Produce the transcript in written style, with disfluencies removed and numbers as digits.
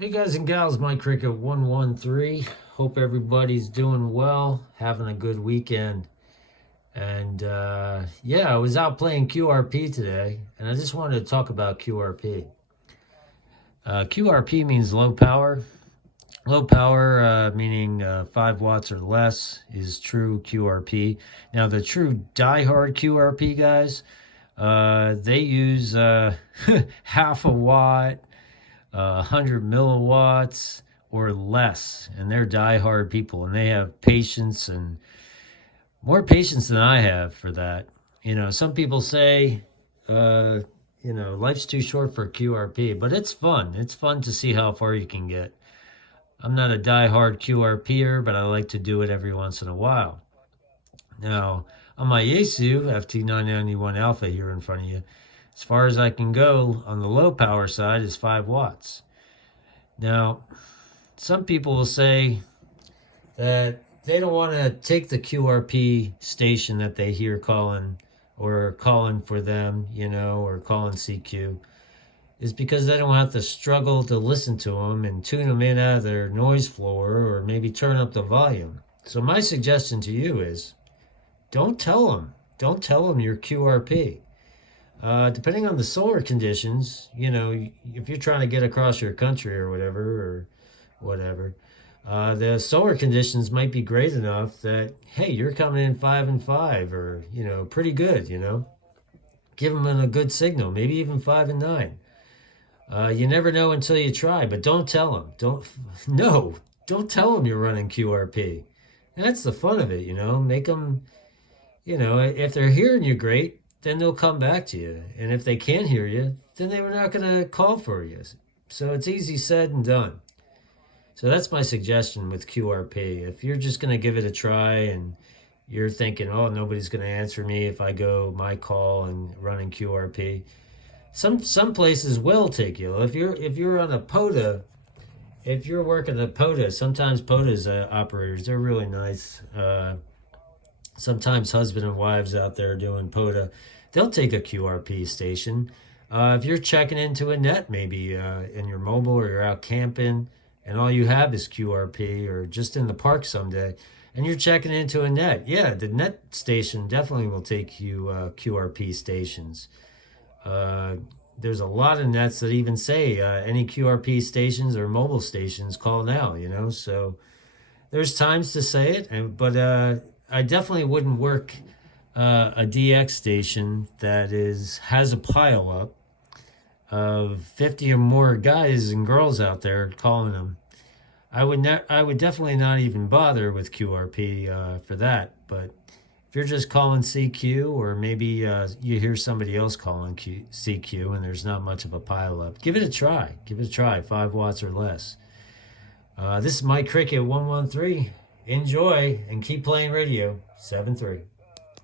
Hey guys and gals, Mike Cricket 113. Hope everybody's doing well, having a good weekend. And yeah, I was out playing QRP today, and I just wanted to talk about QRP. QRP means low power. Low power, meaning 5 watts or less, is true QRP. Now, the true diehard QRP guys, they use half a watt, 100 milliwatts or less, and they're diehard people, and they have patience and more patience than I have for that. Some people say, life's too short for QRP, but it's fun. It's fun to see how far you can get. I'm not a diehard QRPer, but I like to do it every once in a while. Now, on my Yaesu FT991 Alpha here in front of you, as far as I can go on the low power side is 5 watts. Now, some people will say that they don't want to take the QRP station that they hear calling or calling for them, or calling CQ, is because they don't have to struggle to listen to them and tune them in out of their noise floor or maybe turn up the volume. So my suggestion to you is don't tell them. Don't tell them you're QRP. Depending on the solar conditions, if you're trying to get across your country or whatever, the solar conditions might be great enough that, hey, you're coming in 5 and 5 or, pretty good, give them a good signal, maybe even 5 and 9. You never know until you try, but don't tell them. Don't tell them you're running QRP. That's the fun of it, make them, if they're hearing you great, then they'll come back to you. And if they can't hear you, then they were not going to call for you. So it's easy said and done. So that's my suggestion with QRP. If you're just going to give it a try and you're thinking, oh, nobody's going to answer me if I go my call and running QRP, some places will take you. If you're on a POTA, if you're working a POTA, sometimes POTA's operators, they're really nice. Sometimes husband and wives out there doing POTA, they'll take a QRP station. If you're checking into a net, maybe in your mobile or you're out camping and all you have is QRP, or just in the park someday, and you're checking into a net, yeah, the net station definitely will take you QRP stations. There's a lot of nets that even say any QRP stations or mobile stations call now, so there's times to say it, but I definitely wouldn't work a DX station that has a pile up of 50 or more guys and girls out there calling them. I would definitely not even bother with QRP for that. But if you're just calling CQ, or maybe you hear somebody else calling CQ and there's not much of a pile up, give it a try. Give it a try, 5 watts or less. This is Mike Cricket 113. Enjoy and keep playing radio. 7-3.